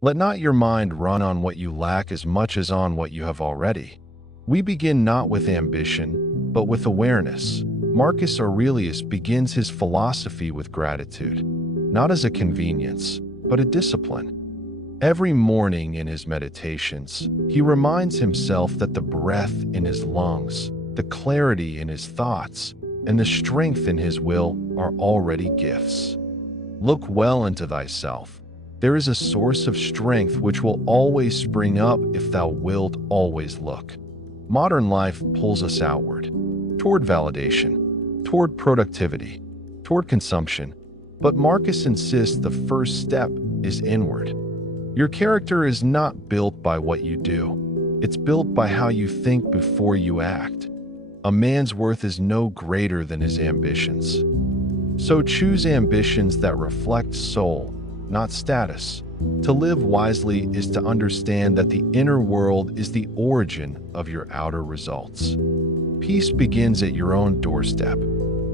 Let not your mind run on what you lack as much as on what you have already. We begin not with ambition, but with awareness. Marcus Aurelius begins his philosophy with gratitude, not as a convenience, but a discipline. Every morning in his meditations, he reminds himself that the breath in his lungs, the clarity in his thoughts, and the strength in his will are already gifts. Look well into thyself. There is a source of strength which will always spring up if thou wilt always look. Modern life pulls us outward, toward validation, toward productivity, toward consumption, but Marcus insists the first step is inward. Your character is not built by what you do. It's built by how you think before you act. A man's worth is no greater than his ambitions. So choose ambitions that reflect soul, not status. To live wisely is to understand that the inner world is the origin of your outer results. Peace begins at your own doorstep.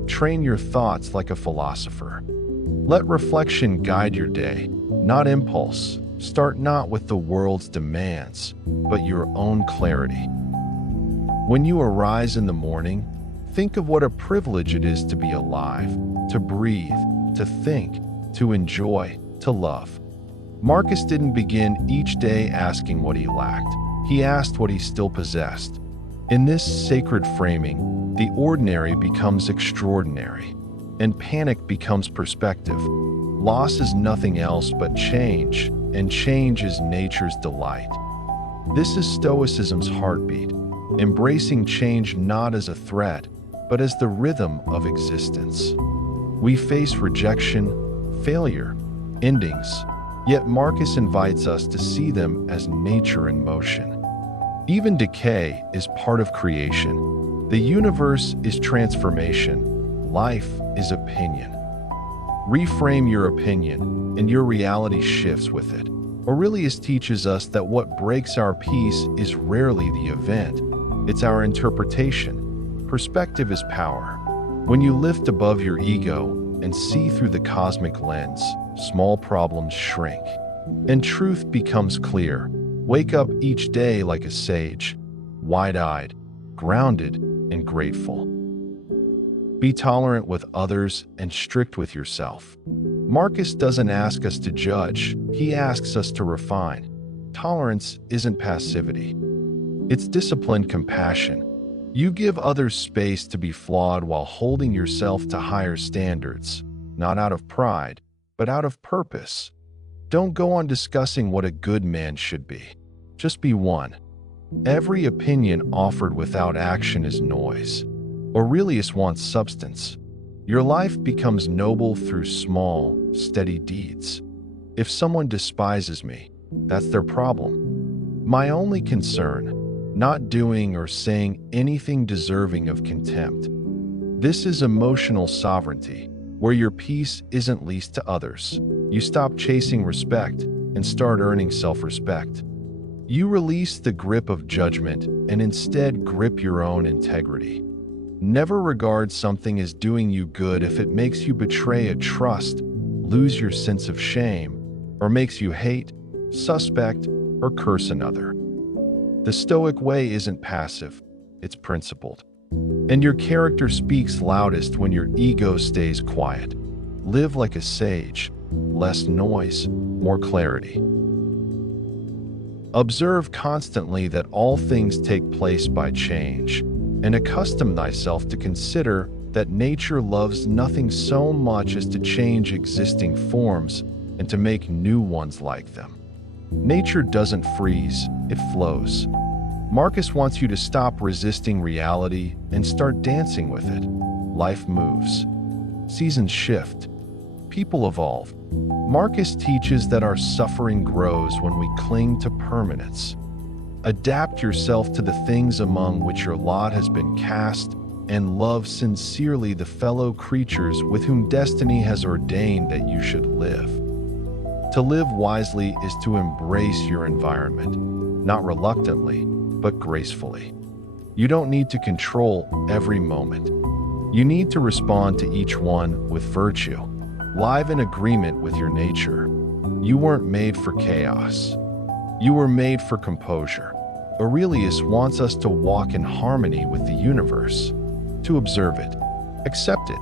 Train your thoughts like a philosopher. Let reflection guide your day, not impulse. Start not with the world's demands, but your own clarity. When you arise in the morning, think of what a privilege it is to be alive, to breathe, to think, to enjoy, to love. Marcus didn't begin each day asking what he lacked. He asked what he still possessed. In this sacred framing, the ordinary becomes extraordinary, and panic becomes perspective. Loss is nothing else but change, and change is nature's delight. This is Stoicism's heartbeat, embracing change not as a threat, but as the rhythm of existence. We face rejection, failure, endings, yet Marcus invites us to see them as nature in motion. Even decay is part of creation. The universe is transformation. Life is opinion. Reframe your opinion, and your reality shifts with it. Aurelius teaches us that what breaks our peace is rarely the event, it's our interpretation. Perspective is power. When you lift above your ego and see through the cosmic lens, small problems shrink, and truth becomes clear. Wake up each day like a sage, wide-eyed, grounded, and grateful. Be tolerant with others and strict with yourself. Marcus doesn't ask us to judge, he asks us to refine. Tolerance isn't passivity. It's disciplined compassion. You give others space to be flawed while holding yourself to higher standards, not out of pride, but out of purpose. Don't go on discussing what a good man should be. Just be one. Every opinion offered without action is noise. Aurelius wants substance. Your life becomes noble through small, steady deeds. If someone despises me, that's their problem. My only concern, not doing or saying anything deserving of contempt. This is emotional sovereignty, where your peace isn't leased to others. You stop chasing respect and start earning self-respect. You release the grip of judgment and instead grip your own integrity. Never regard something as doing you good if it makes you betray a trust, lose your sense of shame, or makes you hate, suspect, or curse another. The Stoic way isn't passive, it's principled. And your character speaks loudest when your ego stays quiet. Live like a sage, less noise, more clarity. Observe constantly that all things take place by change, and accustom thyself to consider that nature loves nothing so much as to change existing forms and to make new ones like them. Nature doesn't freeze, it flows. Marcus wants you to stop resisting reality and start dancing with it. Life moves. Seasons shift. People evolve. Marcus teaches that our suffering grows when we cling to permanence. Adapt yourself to the things among which your lot has been cast, and love sincerely the fellow creatures with whom destiny has ordained that you should live. To live wisely is to embrace your environment, not reluctantly, but gracefully. You don't need to control every moment. You need to respond to each one with virtue, live in agreement with your nature. You weren't made for chaos. You were made for composure. Aurelius wants us to walk in harmony with the universe, to observe it, accept it,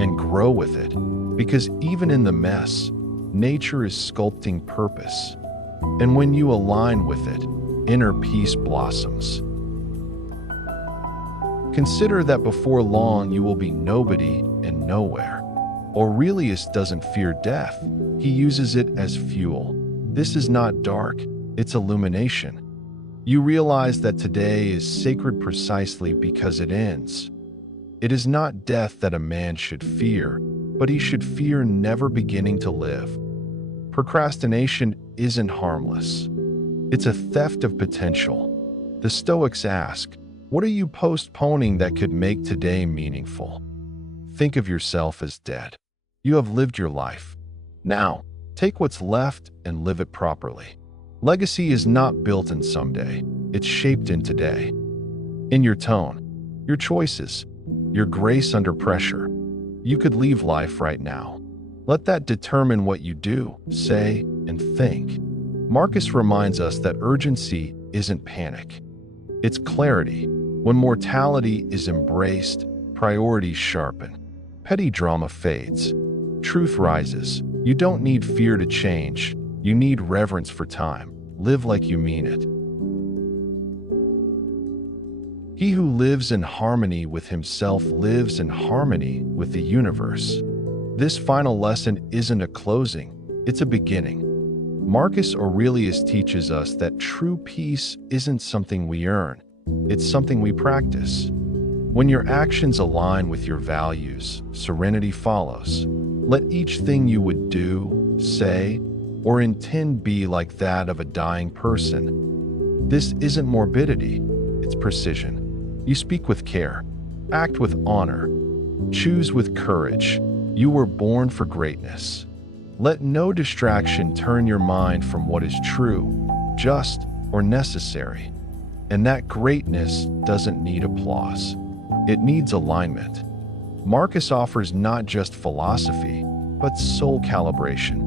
and grow with it, because even in the mess, nature is sculpting purpose. And when you align with it, inner peace blossoms. Consider that before long you will be nobody and nowhere. Aurelius doesn't fear death. He uses it as fuel. This is not dark, it's illumination. You realize that today is sacred precisely because it ends. It is not death that a man should fear, but he should fear never beginning to live. Procrastination isn't harmless. It's a theft of potential. The Stoics ask, what are you postponing that could make today meaningful? Think of yourself as dead. You have lived your life. Now, take what's left and live it properly. Legacy is not built in someday. It's shaped in today. In your tone, your choices, your grace under pressure. You could leave life right now. Let that determine what you do, say, and think. Marcus reminds us that urgency isn't panic. It's clarity. When mortality is embraced, priorities sharpen. Petty drama fades. Truth rises. You don't need fear to change. You need reverence for time. Live like you mean it. He who lives in harmony with himself lives in harmony with the universe. This final lesson isn't a closing, it's a beginning. Marcus Aurelius teaches us that true peace isn't something we earn, it's something we practice. When your actions align with your values, serenity follows. Let each thing you would do, say, or intend be like that of a dying person. This isn't morbidity, it's precision. You speak with care, act with honor, choose with courage. You were born for greatness. Let no distraction turn your mind from what is true, just, or necessary. And that greatness doesn't need applause. It needs alignment. Marcus offers not just philosophy, but soul calibration,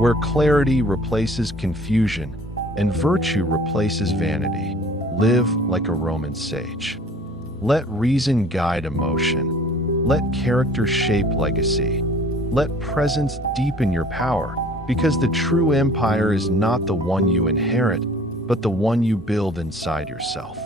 where clarity replaces confusion and virtue replaces vanity. Live like a Roman sage. Let reason guide emotion. Let character shape legacy. Let presence deepen your power, because the true empire is not the one you inherit, but the one you build inside yourself.